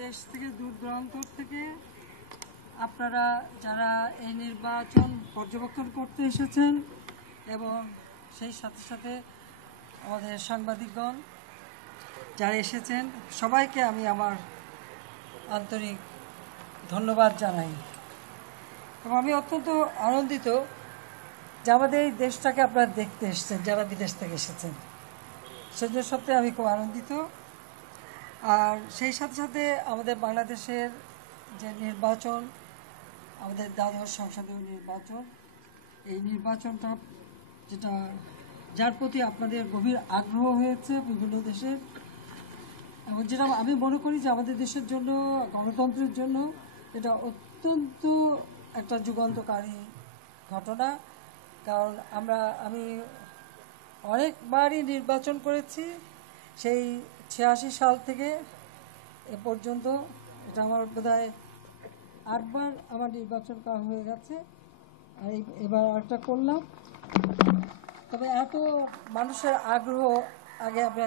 দেশ থেকে দূর দূরান্ত থেকে আপনারা যারা এই নির্বাচন পর্যবেক্ষণ করতে এসেছেন এবং সেই সাথে সাথে আমাদের সাংবাদিকগণ যারা এসেছেন সবাইকে আমি আমার আন্তরিক ধন্যবাদ জানাই এবং আমি অত্যন্ত আনন্দিত যে আমাদের এই দেশটাকে আপনারা দেখতে এসেছেন যারা বিদেশ থেকে এসেছেন সেজন্য সত্যি আমি খুব আনন্দিত। আর সেই সাথে সাথে আমাদের বাংলাদেশের যে নির্বাচন আমাদের দ্বাদশ সংসদীয় নির্বাচন এই নির্বাচনটা যেটা যার প্রতি আপনাদের গভীর আগ্রহ হয়েছে বিভিন্ন দেশের এবং যেটা আমি মনে করি যে আমাদের দেশের জন্য গণতন্ত্রের জন্য এটা অত্যন্ত একটা যুগান্তকারী ঘটনা। কারণ আমি অনেকবারই নির্বাচন করেছি সেই 86 সাল থেকে এ পর্যন্ত এটা আমার বোধহয় 8 বার আমার নির্বাচন করা হয়ে গেছে আর এবার একটা করলাম। তবে এত মানুষের আগ্রহ আগে আমরা